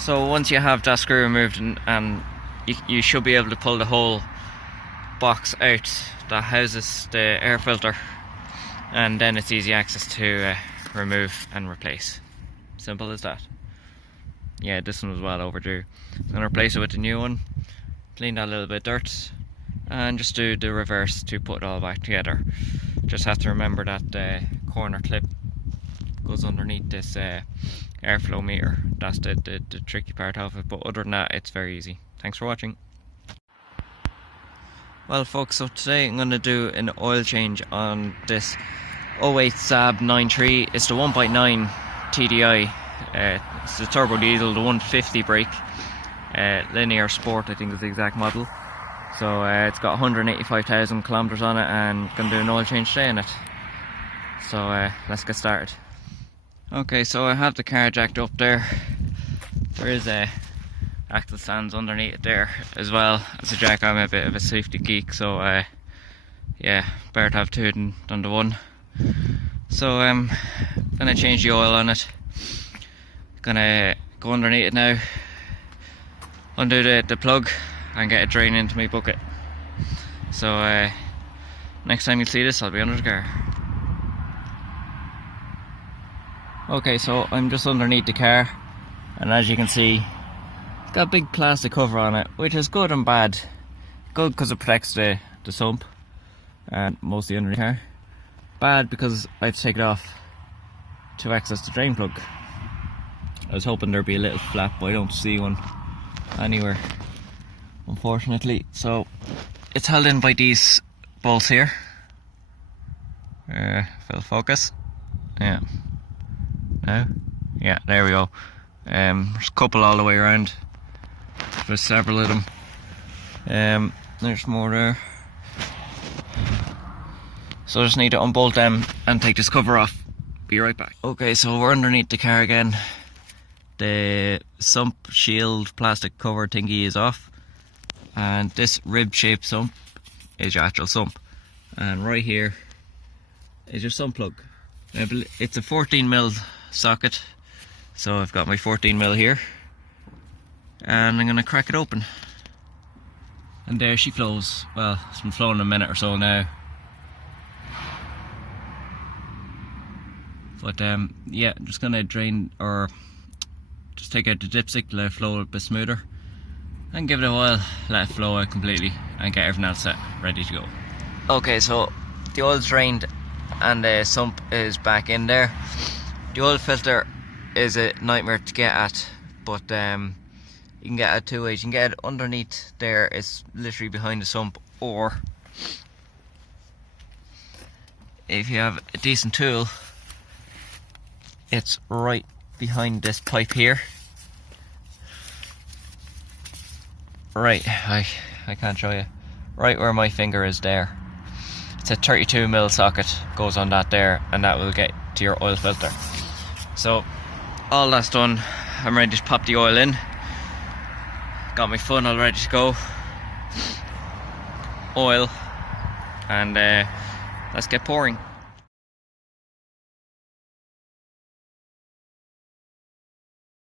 So once you have that screw removed and you should be able to pull the whole box out that houses the air filter, and then it's easy access to remove and replace. Simple as that. Yeah, this one was well overdue. I'm going to replace it with a new one, clean that little bit of dirt, and just do the reverse to put it all back together. Just have to remember that the corner clip goes underneath this airflow meter. That's the tricky part of it, but other than that, it's very easy. Thanks for watching. Well folks, so today I'm going to do an oil change on this 08 SAAB 93. It's the 1.9 TDI. It's the turbo diesel, the 150 brake, linear sport I think is the exact model. So it's got 185,000 kilometers on it, and going to do an oil change today in it. So let's get started. Okay, so I have the car jacked up there. There is axle stands underneath it there as well as a jack. I'm a bit of a safety geek, so yeah, better to have two than the one. So I'm gonna change the oil on it. Gonna go underneath it now, undo the plug and get it drained into my bucket. So next time you see this, I'll be under the car. Okay, so I'm just underneath the car, and as you can see, it's got a big plastic cover on it, which is good and bad. Good because it protects the sump and mostly under the car. Bad because I have to take it off to access the drain plug. I was hoping there'd be a little flap, but I don't see one anywhere, unfortunately. So it's held in by these bolts here. Full focus. Yeah. Now? Yeah, there we go. There's a couple all the way around. There's several of them. There's more there. So I just need to unbolt them and take this cover off. Be right back. Okay, so we're underneath the car again. The sump shield plastic cover thingy is off, and this rib shaped sump is your actual sump, and right here is your sump plug. It's a 14mm socket, so I've got my 14mm here, and I'm gonna crack it open, and there she flows. Well, it's been flowing a minute or so now, but yeah, I'm just gonna drain, or just take out the dipstick, let it flow a bit smoother, and give it a while, let it flow out completely, and get everything else set, ready to go. Okay, so the oil's drained and the sump is back in there. The oil filter is a nightmare to get at, but you can get it two ways. You can get it underneath there, it's literally behind the sump, or if you have a decent tool, it's right behind this pipe here. Right, I can't show you. Right where my finger is there. It's a 32mm socket, goes on that there, and that will get to your oil filter. So all that's done, I'm ready to pop the oil in. Got my funnel ready to go. Oil, and let's get pouring.